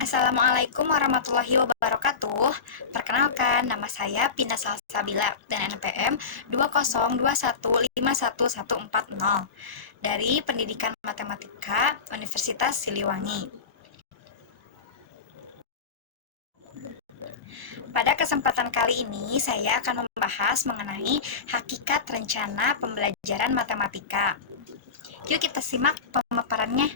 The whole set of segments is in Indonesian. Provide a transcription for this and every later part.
Assalamualaikum warahmatullahi wabarakatuh. Perkenalkan, nama saya Pina Salsabila dan NPM 202151140 dari Pendidikan Matematika Universitas Siliwangi. Pada kesempatan kali ini, saya akan membahas mengenai hakikat rencana pembelajaran matematika. Yuk kita simak pemaparannya.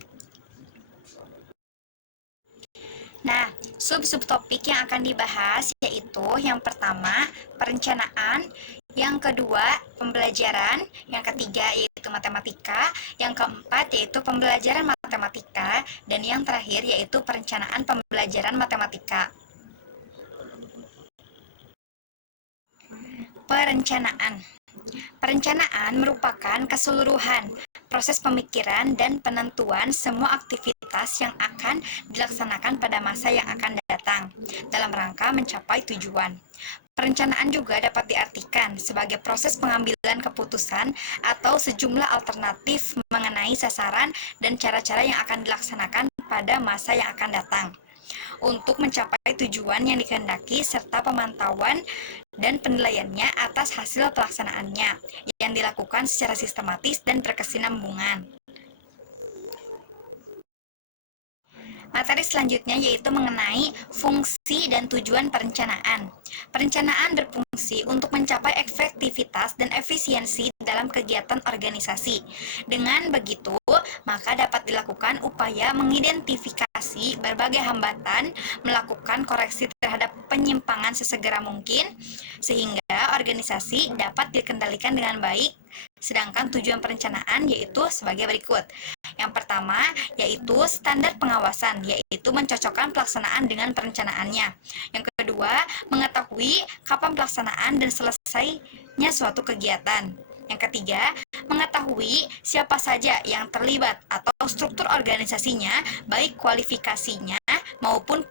Nah, sub-subtopik yang akan dibahas yaitu yang pertama, perencanaan, yang kedua, pembelajaran, yang ketiga yaitu matematika, yang keempat yaitu pembelajaran matematika, dan yang terakhir yaitu perencanaan pembelajaran matematika. Perencanaan. Perencanaan merupakan keseluruhan proses pemikiran dan penentuan semua aktivitas yang akan dilaksanakan pada masa yang akan datang dalam rangka mencapai tujuan. Perencanaan juga dapat diartikan sebagai proses pengambilan keputusan atau sejumlah alternatif mengenai sasaran dan cara-cara yang akan dilaksanakan pada masa yang akan datang untuk mencapai tujuan yang dikehendaki serta pemantauan dan penilaiannya atas hasil pelaksanaannya yang dilakukan secara sistematis dan berkesinambungan. Materi selanjutnya yaitu mengenai fungsi dan tujuan perencanaan. Perencanaan berfungsi untuk mencapai efektivitas dan efisiensi dalam kegiatan organisasi. Dengan begitu, maka dapat dilakukan upaya mengidentifikasi berbagai hambatan, melakukan koreksi terhadap penyimpangan sesegera mungkin, sehingga organisasi dapat dikendalikan dengan baik. Sedangkan tujuan perencanaan yaitu sebagai berikut. Yang pertama yaitu standar pengawasan, yaitu mencocokkan pelaksanaan dengan perencanaannya. Yang kedua, mengetahui kapan pelaksanaan dan selesainya suatu kegiatan. Yang ketiga, mengetahui siapa saja yang terlibat atau struktur organisasinya, baik kualifikasinya maupun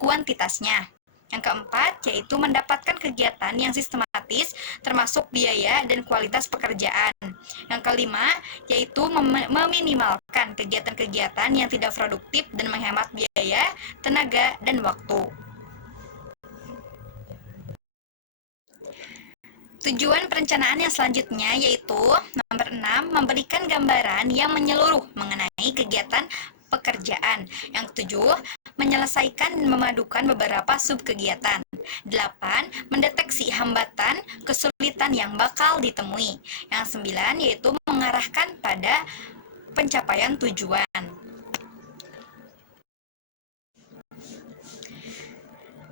kuantitasnya. Yang keempat, yaitu mendapatkan kegiatan yang sistematis, termasuk biaya dan kualitas pekerjaan. Yang kelima, yaitu meminimalkan kegiatan-kegiatan yang tidak produktif dan menghemat biaya, tenaga, dan waktu. Tujuan perencanaan yang selanjutnya yaitu nomor 6, memberikan gambaran yang menyeluruh mengenai kegiatan pekerjaan. Yang ketujuh, menyelesaikan dan memadukan beberapa subkegiatan. 8. Mendeteksi hambatan, kesulitan yang bakal ditemui. Yang 9 yaitu mengarahkan pada pencapaian tujuan.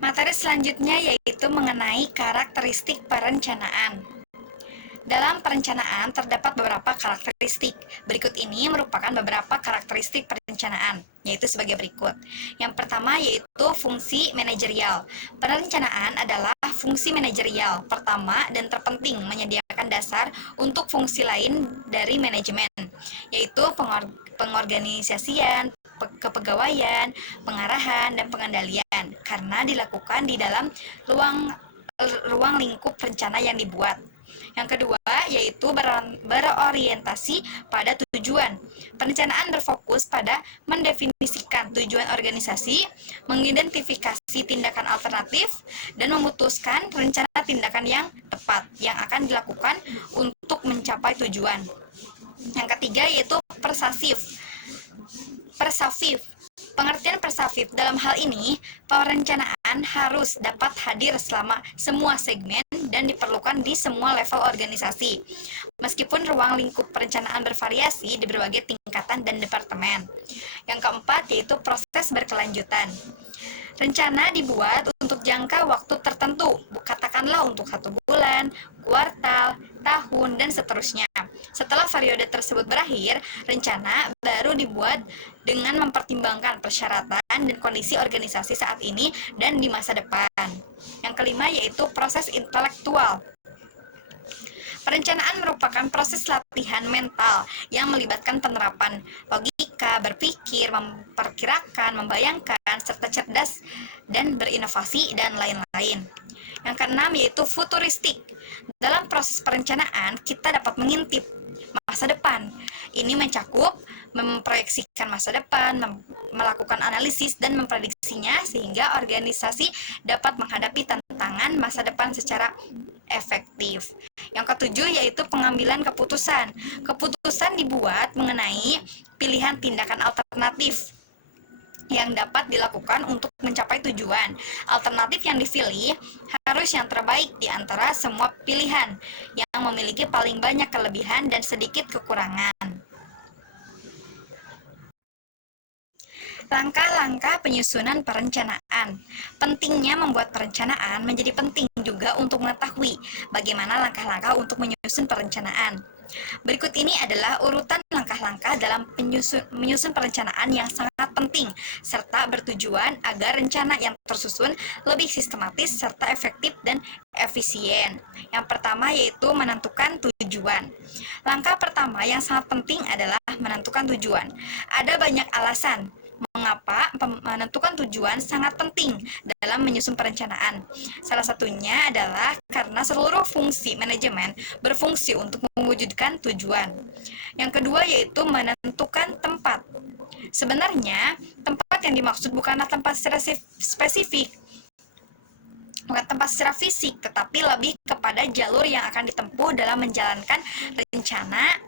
Materi selanjutnya yaitu mengenai karakteristik perencanaan. Dalam perencanaan terdapat beberapa karakteristik. Berikut ini merupakan beberapa karakteristik perencanaan, yaitu sebagai berikut. Yang pertama yaitu fungsi manajerial. Perencanaan adalah fungsi manajerial pertama dan terpenting, menyediakan dasar untuk fungsi lain dari manajemen, yaitu pengorganisasian, kepegawaian, pengarahan, dan pengendalian, karena dilakukan di dalam ruang lingkup rencana yang dibuat. Yang kedua, yaitu berorientasi pada tujuan. Perencanaan berfokus pada mendefinisikan tujuan organisasi, mengidentifikasi tindakan alternatif, dan memutuskan rencana tindakan yang tepat yang akan dilakukan untuk mencapai tujuan. Yang ketiga, yaitu persasif. Pengertian persasif dalam hal ini, perencanaan harus dapat hadir selama semua segmen dan diperlukan di semua level organisasi, meskipun ruang lingkup perencanaan bervariasi di berbagai tingkatan dan departemen. Yang keempat yaitu proses berkelanjutan. Rencana dibuat untuk jangka waktu tertentu, katakanlah untuk 1 bulan, kuartal, tahun, dan seterusnya. Setelah periode tersebut berakhir, rencana baru dibuat dengan mempertimbangkan persyaratan dan kondisi organisasi saat ini dan di masa depan. Yang kelima yaitu proses intelektual. Perencanaan merupakan proses latihan mental yang melibatkan penerapan logika, berpikir, memperkirakan, membayangkan, serta cerdas dan berinovasi, dan lain-lain. Yang keenam yaitu futuristik. Dalam proses perencanaan, kita dapat mengintip masa depan. Ini mencakup memproyeksikan masa depan, melakukan analisis dan memprediksinya sehingga organisasi dapat menghadapi tantangan masa depan secara efektif. Yang ketujuh yaitu pengambilan keputusan. Keputusan dibuat mengenai pilihan tindakan alternatif yang dapat dilakukan untuk mencapai tujuan. Alternatif yang dipilih harus yang terbaik di antara semua pilihan yang memiliki paling banyak kelebihan dan sedikit kekurangan. Langkah-langkah penyusunan perencanaan. Pentingnya membuat perencanaan menjadi penting juga untuk mengetahui bagaimana langkah-langkah untuk menyusun perencanaan. Berikut ini adalah urutan langkah-langkah dalam menyusun perencanaan yang sangat penting serta bertujuan agar rencana yang tersusun lebih sistematis serta efektif dan efisien. Yang pertama yaitu menentukan tujuan. Langkah pertama yang sangat penting adalah menentukan tujuan. Ada banyak alasan mengapa menentukan tujuan sangat penting dalam menyusun perencanaan. Salah satunya adalah karena seluruh fungsi manajemen berfungsi untuk mewujudkan tujuan. Yang kedua yaitu menentukan tempat. Sebenarnya, tempat yang dimaksud bukanlah tempat secara spesifik, bukan tempat secara fisik, tetapi lebih kepada jalur yang akan ditempuh dalam menjalankan rencana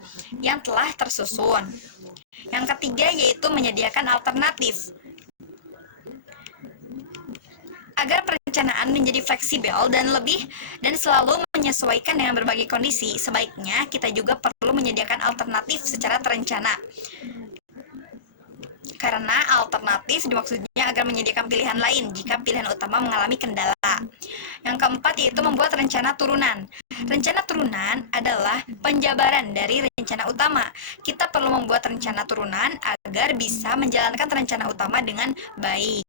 yang telah tersusun. Yang ketiga yaitu menyediakan alternatif. Agar perencanaan menjadi fleksibel dan selalu menyesuaikan dengan berbagai kondisi, sebaiknya kita juga perlu menyediakan alternatif secara terencana. Karena alternatif dimaksudnya agar menyediakan pilihan lain jika pilihan utama mengalami kendala. Yang keempat yaitu membuat rencana turunan. Rencana turunan adalah penjabaran dari rencana utama. Kita perlu membuat rencana turunan agar bisa menjalankan rencana utama dengan baik.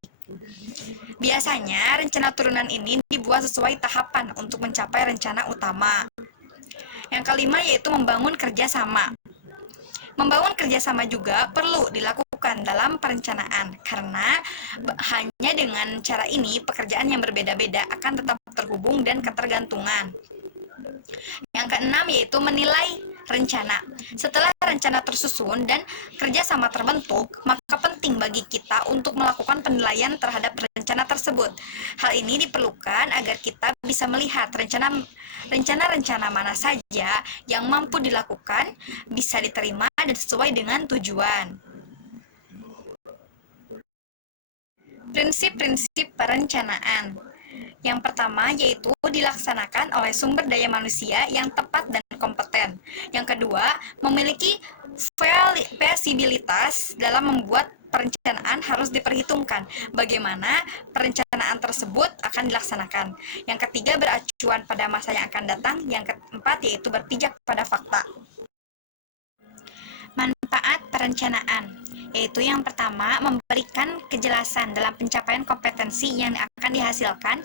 Biasanya rencana turunan ini dibuat sesuai tahapan untuk mencapai rencana utama. Yang kelima yaitu membangun kerjasama. Membangun kerjasama juga perlu dilakukan dalam perencanaan karena hanya dengan cara ini pekerjaan yang berbeda-beda akan tetap terhubung dan ketergantungan. Yang keenam yaitu menilai rencana. Setelah rencana tersusun dan kerjasama terbentuk, maka penting bagi kita untuk melakukan penilaian terhadap rencana tersebut. Hal ini diperlukan agar kita bisa melihat rencana-rencana mana saja yang mampu dilakukan, bisa diterima, dan sesuai dengan tujuan. Prinsip-prinsip perencanaan. Yang pertama yaitu dilaksanakan oleh sumber daya manusia yang tepat dan kompeten. Yang kedua, memiliki fleksibilitas dalam membuat perencanaan harus diperhitungkan bagaimana perencanaan tersebut akan dilaksanakan. Yang ketiga, beracuan pada masa yang akan datang. Yang keempat yaitu berpijak pada fakta. Manfaat perencanaan, yaitu yang pertama memberikan kejelasan dalam pencapaian kompetensi yang akan dihasilkan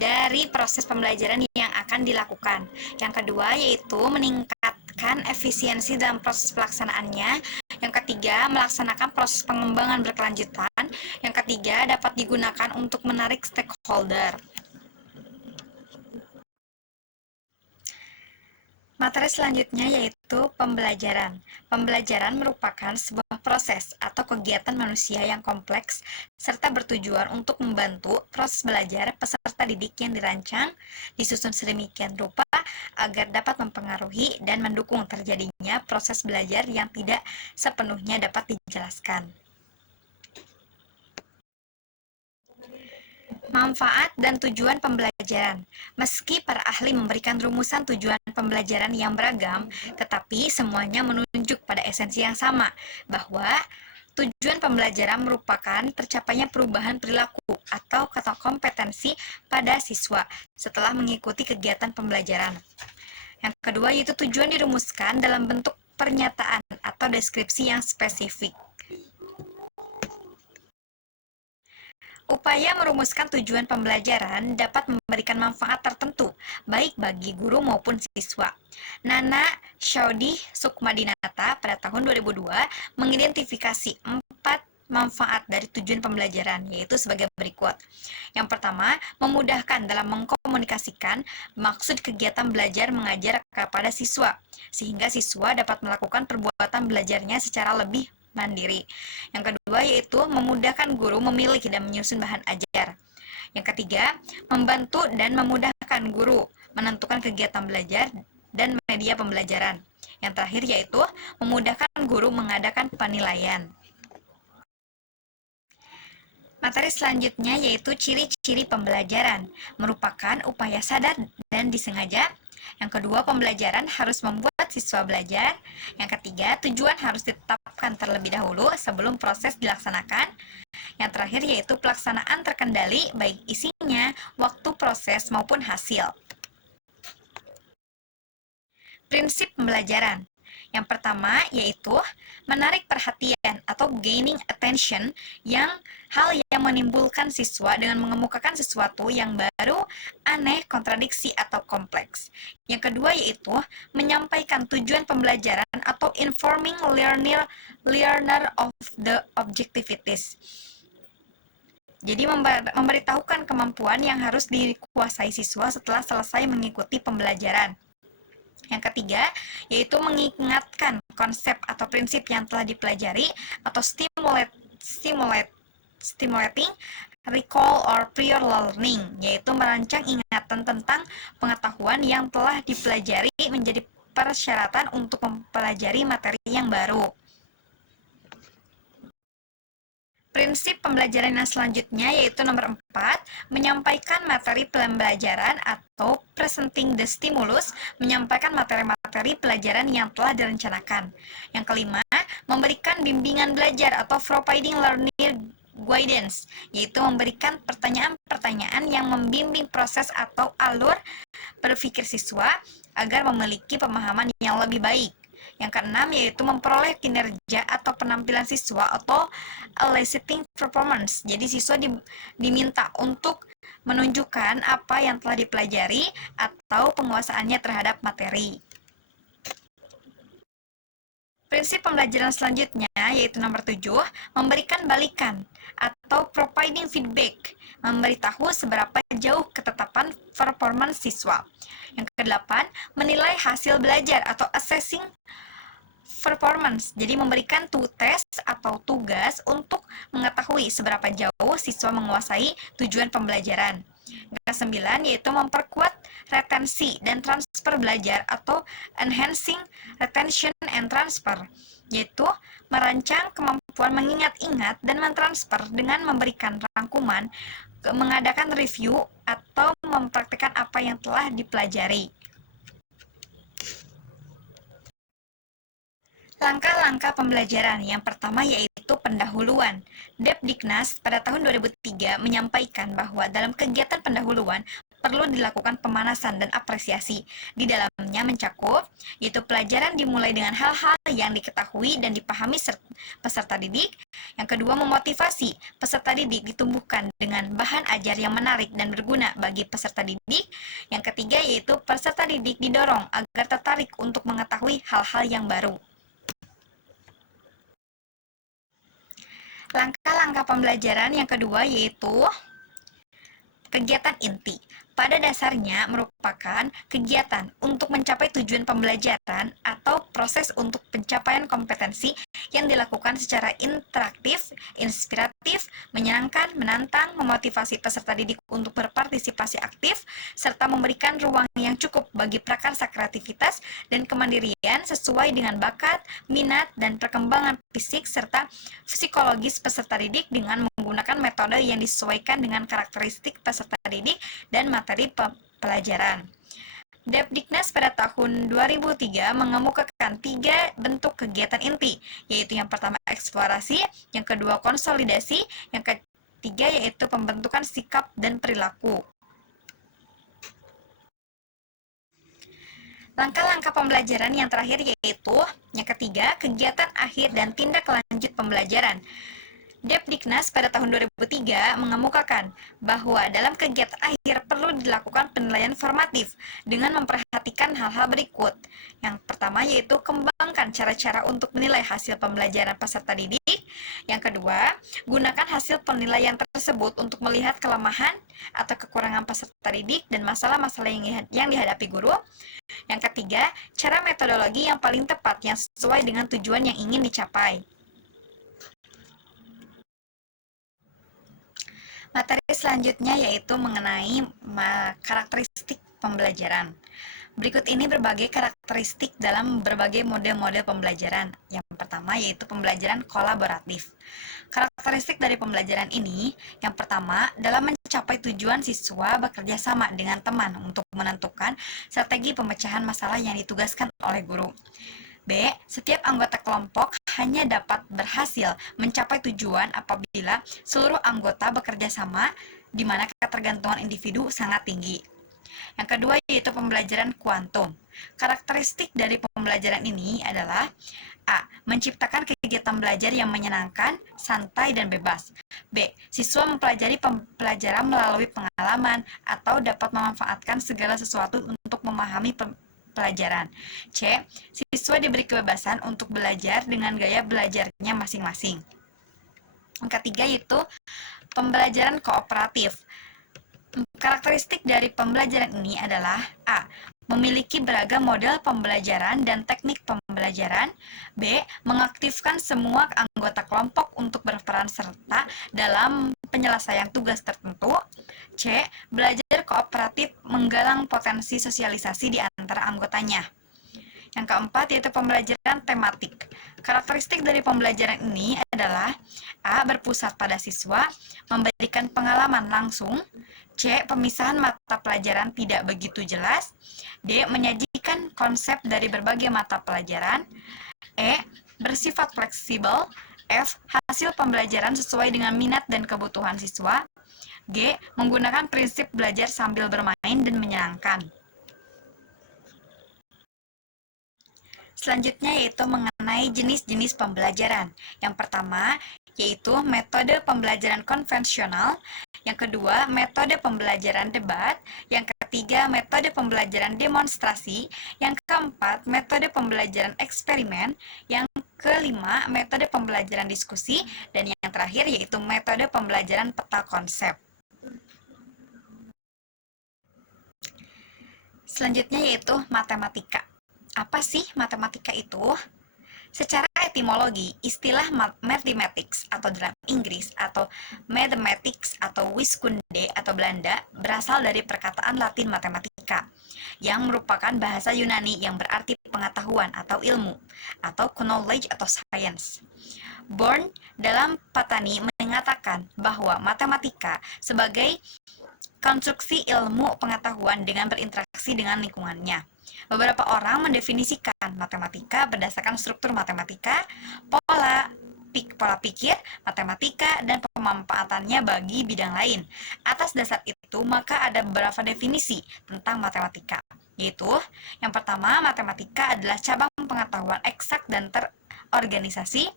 dari proses pembelajaran yang akan dilakukan. Yang kedua yaitu meningkatkan efisiensi dalam proses pelaksanaannya. Yang ketiga, melaksanakan proses pengembangan berkelanjutan. Yang ketiga, dapat digunakan untuk menarik stakeholder. Materi selanjutnya yaitu pembelajaran. Pembelajaran merupakan sebuah proses atau kegiatan manusia yang kompleks serta bertujuan untuk membantu proses belajar peserta didik yang dirancang, disusun sedemikian rupa agar dapat mempengaruhi dan mendukung terjadinya proses belajar yang tidak sepenuhnya dapat dijelaskan. Manfaat dan tujuan pembelajaran. Meski para ahli memberikan rumusan tujuan pembelajaran yang beragam, tetapi semuanya menunjuk pada esensi yang sama, bahwa tujuan pembelajaran merupakan tercapainya perubahan perilaku atau kompetensi pada siswa setelah mengikuti kegiatan pembelajaran. Yang kedua yaitu tujuan dirumuskan dalam bentuk pernyataan atau deskripsi yang spesifik. Upaya merumuskan tujuan pembelajaran dapat memberikan manfaat tertentu, baik bagi guru maupun siswa. Nana Shaudi Sukmadinata pada tahun 2002 mengidentifikasi 4 manfaat dari tujuan pembelajaran, yaitu sebagai berikut. Yang pertama, memudahkan dalam mengkomunikasikan maksud kegiatan belajar mengajar kepada siswa, sehingga siswa dapat melakukan perbuatan belajarnya secara lebih mandiri. Yang kedua, yaitu memudahkan guru memilih dan menyusun bahan ajar. Yang ketiga, membantu dan memudahkan guru menentukan kegiatan belajar dan media pembelajaran. Yang terakhir yaitu memudahkan guru mengadakan penilaian. Materi selanjutnya yaitu ciri-ciri pembelajaran, merupakan upaya sadar dan disengaja. Yang kedua, pembelajaran harus membuat siswa belajar. Yang ketiga, tujuan harus ditetapkan terlebih dahulu sebelum proses dilaksanakan. Yang terakhir yaitu pelaksanaan terkendali baik isinya, waktu proses maupun hasil. Prinsip pembelajaran. Yang pertama yaitu menarik perhatian atau gaining attention, hal yang menimbulkan siswa dengan mengemukakan sesuatu yang baru, aneh, kontradiksi, atau kompleks. Yang kedua yaitu menyampaikan tujuan pembelajaran atau informing learner of the objectivities. Jadi memberitahukan kemampuan yang harus dikuasai siswa setelah selesai mengikuti pembelajaran. Yang ketiga, yaitu mengingatkan konsep atau prinsip yang telah dipelajari atau stimulating recall or prior learning, yaitu merancang ingatan tentang pengetahuan yang telah dipelajari menjadi persyaratan untuk mempelajari materi yang baru. Prinsip pembelajaran yang selanjutnya yaitu nomor 4, menyampaikan materi pembelajaran atau presenting the stimulus, menyampaikan materi-materi pelajaran yang telah direncanakan. Yang kelima, memberikan bimbingan belajar atau providing learning guidance, yaitu memberikan pertanyaan-pertanyaan yang membimbing proses atau alur berpikir siswa agar memiliki pemahaman yang lebih baik. Yang keenam yaitu memperoleh kinerja atau penampilan siswa atau eliciting performance. Jadi siswa diminta untuk menunjukkan apa yang telah dipelajari atau penguasaannya terhadap materi. Prinsip pembelajaran selanjutnya yaitu nomor 7, memberikan balikan atau providing feedback, memberitahu seberapa jauh ketetapan performance siswa. Yang ke-8, menilai hasil belajar atau assessing performance, jadi memberikan tes atau tugas untuk mengetahui seberapa jauh siswa menguasai tujuan pembelajaran. Ke-9 yaitu memperkuat retensi dan transfer belajar atau enhancing retention and transfer, yaitu merancang kemampuan mengingat-ingat dan mentransfer dengan memberikan rangkuman, mengadakan review, atau mempraktikkan apa yang telah dipelajari. Langkah-langkah pembelajaran yang pertama yaitu pendahuluan. Depdiknas pada tahun 2003 menyampaikan bahwa dalam kegiatan pendahuluan perlu dilakukan pemanasan dan apresiasi. Di dalamnya mencakup yaitu pelajaran dimulai dengan hal-hal yang diketahui dan dipahami peserta didik. Yang kedua, memotivasi peserta didik ditumbuhkan dengan bahan ajar yang menarik dan berguna bagi peserta didik. Yang ketiga yaitu peserta didik didorong agar tertarik untuk mengetahui hal-hal yang baru. Langkah-langkah pembelajaran yang kedua yaitu kegiatan inti. Pada dasarnya merupakan kegiatan untuk mencapai tujuan pembelajaran atau proses untuk pencapaian kompetensi yang dilakukan secara interaktif, inspiratif, menyenangkan, menantang, memotivasi peserta didik untuk berpartisipasi aktif, serta memberikan ruang yang cukup bagi prakarsa kreativitas dan kemandirian sesuai dengan bakat, minat, dan perkembangan fisik serta psikologis peserta didik dengan menggunakan metode yang disesuaikan dengan karakteristik peserta didik dan materi pelajaran. Depdiknas pada tahun 2003 mengemukakan 3 bentuk kegiatan inti, yaitu yang pertama eksplorasi, yang kedua konsolidasi, yang ketiga yaitu pembentukan sikap dan perilaku. Langkah-langkah pembelajaran yang terakhir yaitu yang ketiga, kegiatan akhir dan tindak lanjut pembelajaran. Depdiknas pada tahun 2003 mengemukakan bahwa dalam kegiatan akhir perlu dilakukan penilaian formatif dengan memperhatikan hal-hal berikut. Yang pertama yaitu kembangkan cara-cara untuk menilai hasil pembelajaran peserta didik. Yang kedua, gunakan hasil penilaian tersebut untuk melihat kelemahan atau kekurangan peserta didik dan masalah-masalah yang dihadapi guru. Yang ketiga, cara metodologi yang paling tepat yang sesuai dengan tujuan yang ingin dicapai. Materi selanjutnya yaitu mengenai karakteristik pembelajaran. Berikut ini berbagai karakteristik dalam berbagai model-model pembelajaran. Yang pertama yaitu pembelajaran kolaboratif. Karakteristik dari pembelajaran ini, yang pertama, dalam mencapai tujuan siswa bekerja sama dengan teman untuk menentukan strategi pemecahan masalah yang ditugaskan oleh guru. B. Setiap anggota kelompok hanya dapat berhasil mencapai tujuan apabila seluruh anggota bekerja sama, di mana ketergantungan individu sangat tinggi. Yang kedua yaitu pembelajaran kuantum. Karakteristik dari pembelajaran ini adalah A. Menciptakan kegiatan belajar yang menyenangkan, santai, dan bebas. B. Siswa mempelajari pelajaran melalui pengalaman atau dapat memanfaatkan segala sesuatu untuk memahami pelajaran. C. Siswa diberi kebebasan untuk belajar dengan gaya belajarnya masing-masing. Yang ketiga yaitu pembelajaran kooperatif. Karakteristik dari pembelajaran ini adalah A. Memiliki beragam model pembelajaran dan teknik pembelajaran. B. Mengaktifkan semua anggota kelompok untuk berperan serta dalam penyelesaian tugas tertentu. C. Belajar kooperatif menggalang potensi sosialisasi di antara anggotanya. Yang keempat yaitu pembelajaran tematik. Karakteristik dari pembelajaran ini adalah A. Berpusat pada siswa, memberikan pengalaman langsung. C. Pemisahan mata pelajaran tidak begitu jelas. D. Menyajikan konsep dari berbagai mata pelajaran. E. Bersifat fleksibel. F. Hasil pembelajaran sesuai dengan minat dan kebutuhan siswa. G. Menggunakan prinsip belajar sambil bermain dan menyenangkan. Selanjutnya yaitu mengenai jenis-jenis pembelajaran. Yang pertama yaitu metode pembelajaran konvensional. Yang kedua, metode pembelajaran debat. Yang ketiga, metode pembelajaran demonstrasi. Yang keempat, metode pembelajaran eksperimen. Yang kelima, metode pembelajaran diskusi. Dan yang terakhir yaitu metode pembelajaran peta konsep. Selanjutnya yaitu matematika. Apa sih matematika itu? Secara etimologi, istilah mathematics atau dalam Inggris atau mathematics atau wiskunde atau Belanda berasal dari perkataan Latin matematika yang merupakan bahasa Yunani yang berarti pengetahuan atau ilmu atau knowledge atau science. Born dalam Patani mengatakan bahwa matematika sebagai konstruksi ilmu pengetahuan dengan berinteraksi dengan lingkungannya. Beberapa orang mendefinisikan matematika berdasarkan struktur matematika, pola pikir matematika, dan pemanfaatannya bagi bidang lain. Atas dasar itu, maka ada beberapa definisi tentang matematika, yaitu yang pertama, matematika adalah cabang pengetahuan eksak dan terorganisasi.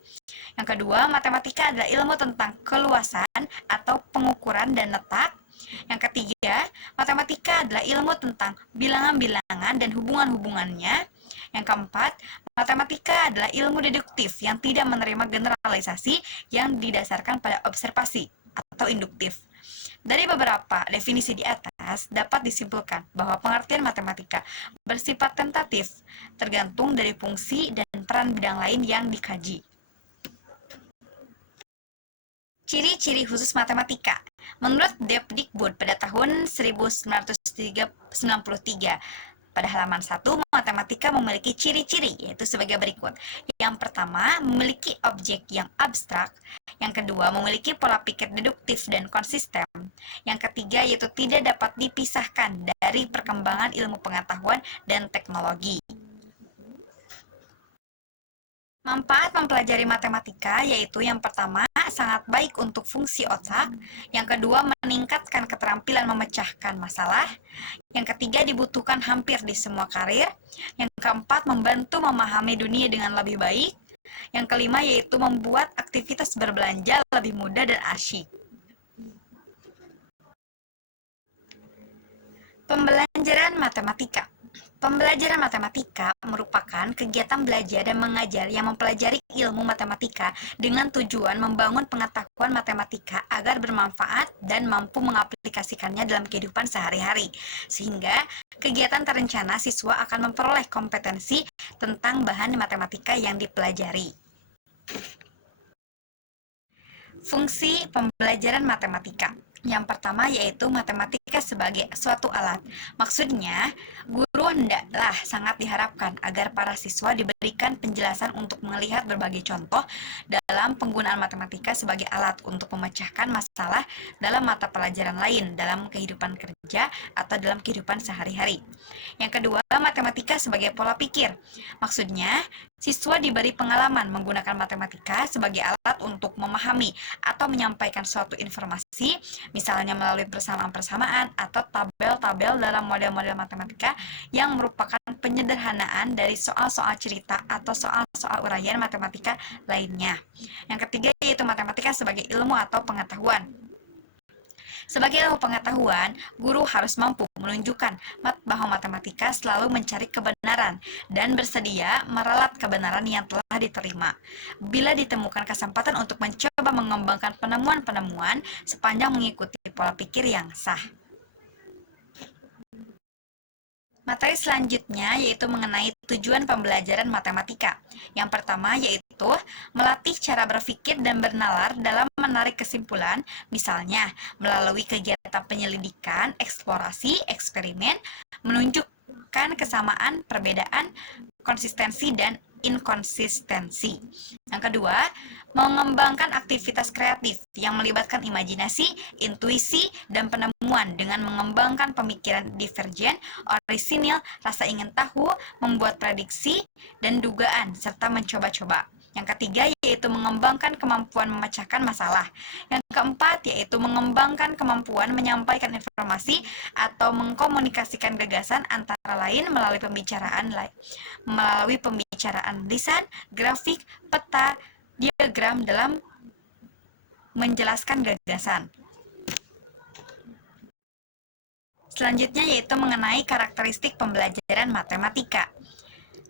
Yang kedua, matematika adalah ilmu tentang keluasan atau pengukuran dan letak. Yang ketiga, matematika adalah ilmu tentang bilangan-bilangan dan hubungan-hubungannya. Yang keempat, matematika adalah ilmu deduktif yang tidak menerima generalisasi yang didasarkan pada observasi atau induktif. Dari beberapa definisi di atas, dapat disimpulkan bahwa pengertian matematika bersifat tentatif, tergantung dari fungsi dan peran bidang lain yang dikaji. Ciri-ciri khusus matematika. Menurut Depdikbud pada tahun 1993, pada halaman 1, matematika memiliki ciri-ciri, yaitu sebagai berikut. Yang pertama, memiliki objek yang abstrak. Yang kedua, memiliki pola pikir deduktif dan konsisten. Yang ketiga, yaitu tidak dapat dipisahkan dari perkembangan ilmu pengetahuan dan teknologi. Manfaat mempelajari matematika yaitu yang pertama, sangat baik untuk fungsi otak. Yang kedua, meningkatkan keterampilan memecahkan masalah. Yang ketiga, dibutuhkan hampir di semua karir. Yang keempat, membantu memahami dunia dengan lebih baik. Yang kelima yaitu membuat aktivitas berbelanja lebih mudah dan asyik. Pembelajaran matematika. Pembelajaran matematika merupakan kegiatan belajar dan mengajar yang mempelajari ilmu matematika dengan tujuan membangun pengetahuan matematika agar bermanfaat dan mampu mengaplikasikannya dalam kehidupan sehari-hari. Sehingga kegiatan terencana siswa akan memperoleh kompetensi tentang bahan matematika yang dipelajari. Fungsi pembelajaran matematika. Yang pertama yaitu matematika sebagai suatu alat. Maksudnya, guru hendaklah sangat diharapkan agar para siswa diberikan penjelasan untuk melihat berbagai contoh dalam penggunaan matematika sebagai alat untuk memecahkan masalah dalam mata pelajaran lain dalam kehidupan kerja atau dalam kehidupan sehari-hari. Yang kedua, matematika sebagai pola pikir. Maksudnya, siswa diberi pengalaman menggunakan matematika sebagai alat untuk memahami atau menyampaikan suatu informasi, misalnya melalui persamaan-persamaan atau tabel-tabel dalam model-model matematika yang merupakan penyederhanaan dari soal-soal cerita atau soal-soal uraian matematika lainnya. Yang ketiga yaitu matematika sebagai ilmu atau pengetahuan. Sebagai ilmu pengetahuan, guru harus mampu menunjukkan bahwa matematika selalu mencari kebenaran dan bersedia meralat kebenaran yang telah diterima. Bila ditemukan kesempatan untuk mencoba mengembangkan penemuan-penemuan sepanjang mengikuti pola pikir yang sah. Materi selanjutnya yaitu mengenai tujuan pembelajaran matematika. Yang pertama yaitu melatih cara berpikir dan bernalar dalam menarik kesimpulan, misalnya melalui kegiatan penyelidikan, eksplorasi, eksperimen, menunjukkan kesamaan, perbedaan, konsistensi, dan inkonsistensi. Yang kedua, mengembangkan aktivitas kreatif yang melibatkan imajinasi, intuisi, dan penemuan dengan mengembangkan pemikiran divergen, orisinil, rasa ingin tahu, membuat prediksi, dan dugaan, serta mencoba-coba. Yang ketiga yaitu mengembangkan kemampuan memecahkan masalah. Yang keempat yaitu mengembangkan kemampuan menyampaikan informasi atau mengkomunikasikan gagasan antara lain melalui pembicaraan lisan, grafik, peta, diagram dalam menjelaskan gagasan. Selanjutnya yaitu mengenai karakteristik pembelajaran matematika.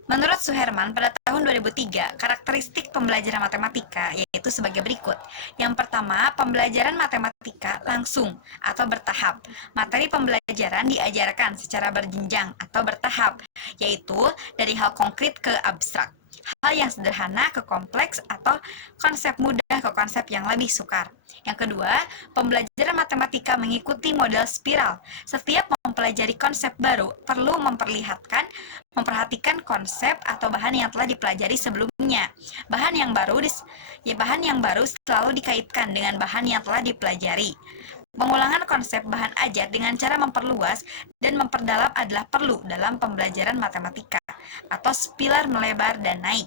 Menurut Suherman, pada tahun 2003, karakteristik pembelajaran matematika yaitu sebagai berikut. Yang pertama, pembelajaran matematika langsung atau bertahap. Materi pembelajaran diajarkan secara berjenjang atau bertahap, yaitu dari hal konkret ke abstrak, hal yang sederhana ke kompleks, atau konsep mudah ke konsep yang lebih sukar. Yang kedua, pembelajaran matematika mengikuti model spiral. Setiap mempelajari konsep baru perlu memperhatikan konsep atau bahan yang telah dipelajari sebelumnya. Bahan yang baru selalu dikaitkan dengan bahan yang telah dipelajari. Pengulangan konsep bahan ajar dengan cara memperluas dan memperdalam adalah perlu dalam pembelajaran matematika atau pilar melebar dan naik.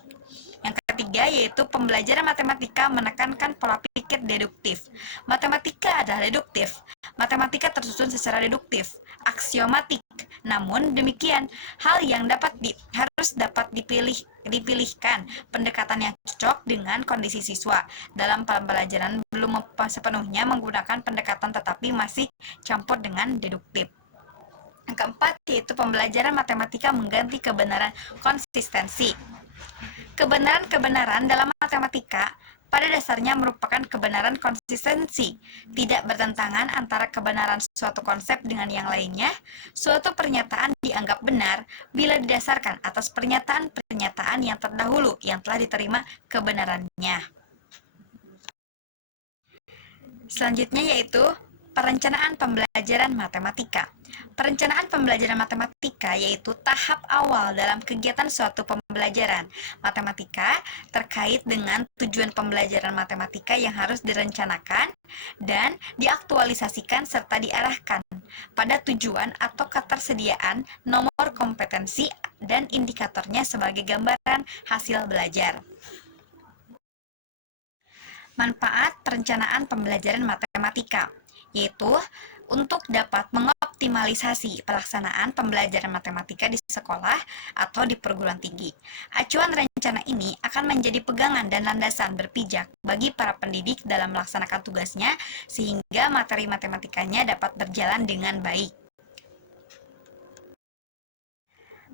Yang ketiga yaitu pembelajaran matematika menekankan pola pikir deduktif. Matematika adalah deduktif. Matematika tersusun secara deduktif, aksiomatik. Namun demikian, hal yang harus dapat dipilihkan pendekatan yang cocok dengan kondisi siswa. Dalam pembelajaran belum sepenuhnya menggunakan pendekatan tetapi masih campur dengan deduktif. Yang keempat yaitu pembelajaran matematika mengganti kebenaran konsistensi. Kebenaran-kebenaran dalam matematika pada dasarnya merupakan kebenaran konsistensi, tidak bertentangan antara kebenaran suatu konsep dengan yang lainnya. Suatu pernyataan dianggap benar bila didasarkan atas pernyataan-pernyataan yang terdahulu yang telah diterima kebenarannya. Selanjutnya yaitu perencanaan pembelajaran matematika. Perencanaan pembelajaran matematika yaitu tahap awal dalam kegiatan suatu pembelajaran matematika terkait dengan tujuan pembelajaran matematika yang harus direncanakan dan diaktualisasikan serta diarahkan pada tujuan atau ketersediaan nomor kompetensi dan indikatornya sebagai gambaran hasil belajar. Manfaat perencanaan pembelajaran matematika yaitu untuk dapat mengoptimalisasi pelaksanaan pembelajaran matematika di sekolah atau di perguruan tinggi. Acuan rencana ini akan menjadi pegangan dan landasan berpijak bagi para pendidik dalam melaksanakan tugasnya sehingga materi matematikanya dapat berjalan dengan baik.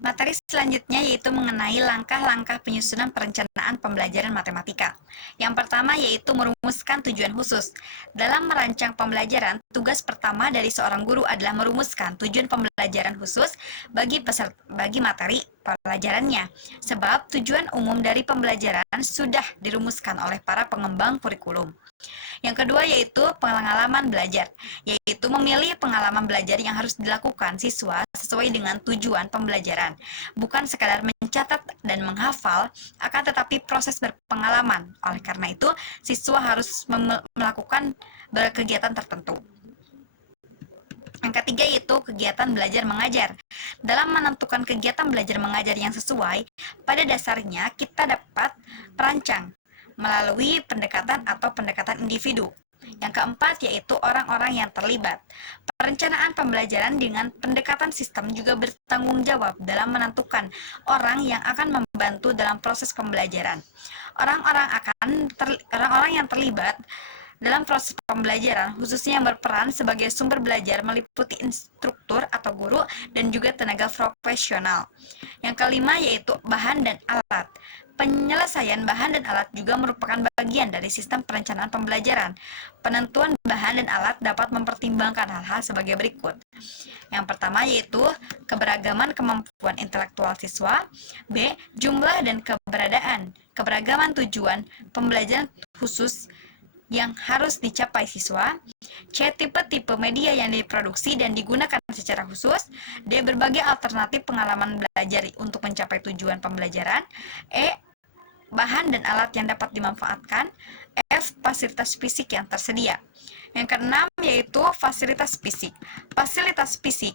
Materi selanjutnya yaitu mengenai langkah-langkah penyusunan perencanaan pembelajaran matematika. Yang pertama yaitu merumuskan tujuan khusus. Dalam merancang pembelajaran, tugas pertama dari seorang guru adalah merumuskan tujuan pembelajaran khusus bagi materi pelajarannya. Sebab tujuan umum dari pembelajaran sudah dirumuskan oleh para pengembang kurikulum. Yang kedua yaitu pengalaman belajar, yaitu memilih pengalaman belajar yang harus dilakukan siswa sesuai dengan tujuan pembelajaran. Bukan sekadar mencatat dan menghafal, akan tetapi proses berpengalaman. Oleh karena itu, siswa harus melakukan kegiatan tertentu. Yang ketiga yaitu kegiatan belajar mengajar. Dalam menentukan kegiatan belajar mengajar yang sesuai, pada dasarnya kita dapat merancang melalui pendekatan atau pendekatan individu. Yang keempat yaitu orang-orang yang terlibat. Perencanaan pembelajaran dengan pendekatan sistem juga bertanggung jawab dalam menentukan orang yang akan membantu dalam proses pembelajaran. Orang-orang yang terlibat dalam proses pembelajaran, khususnya yang berperan sebagai sumber belajar meliputi instruktur atau guru dan juga tenaga profesional. Yang kelima yaitu bahan dan alat. Penyelesaian bahan dan alat juga merupakan bagian dari sistem perencanaan pembelajaran. Penentuan bahan dan alat dapat mempertimbangkan hal-hal sebagai berikut. Yang pertama yaitu keberagaman kemampuan intelektual siswa, B. Jumlah dan keberagaman tujuan pembelajaran khusus yang harus dicapai siswa, C. Tipe-tipe media yang diproduksi dan digunakan secara khusus, D. Berbagai alternatif pengalaman belajar untuk mencapai tujuan pembelajaran, E. Bahan dan alat yang dapat dimanfaatkan, F. Fasilitas fisik yang tersedia. Yang keenam yaitu fasilitas fisik. Fasilitas fisik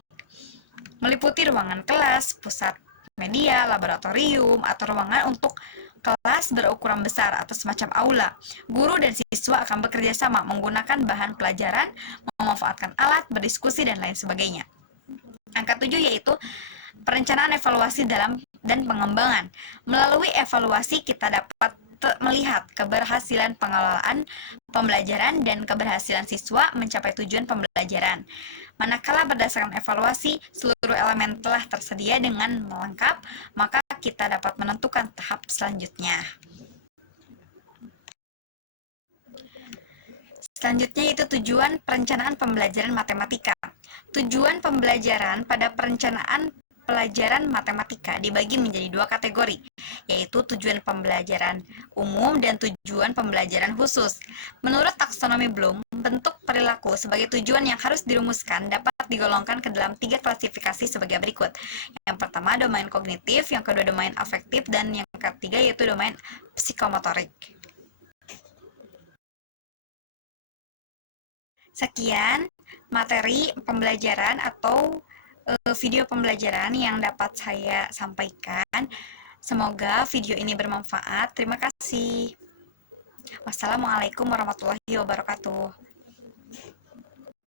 meliputi ruangan kelas, pusat media, laboratorium, atau ruangan untuk kelas berukuran besar atau semacam aula. Guru dan siswa akan bekerja sama menggunakan bahan pelajaran, memanfaatkan alat, berdiskusi, dan lain sebagainya. Angka 7 yaitu perencanaan evaluasi dan pengembangan. Melalui evaluasi kita dapat melihat keberhasilan pengelolaan pembelajaran dan keberhasilan siswa mencapai tujuan pembelajaran. Manakala berdasarkan evaluasi, seluruh elemen telah tersedia dengan lengkap, maka kita dapat menentukan tahap selanjutnya. Selanjutnya yaitu tujuan perencanaan pembelajaran matematika. Tujuan pembelajaran pada perencanaan pelajaran matematika dibagi menjadi dua kategori, yaitu tujuan pembelajaran umum dan tujuan pembelajaran khusus. Menurut taksonomi Bloom, bentuk perilaku sebagai tujuan yang harus dirumuskan dapat digolongkan ke dalam 3 klasifikasi sebagai berikut. Yang pertama domain kognitif, yang kedua domain afektif, dan yang ketiga yaitu domain psikomotorik. Sekian materi pembelajaran atau video pembelajaran yang dapat saya sampaikan. Semoga video ini bermanfaat. Terima kasih. Wassalamualaikum warahmatullahi wabarakatuh.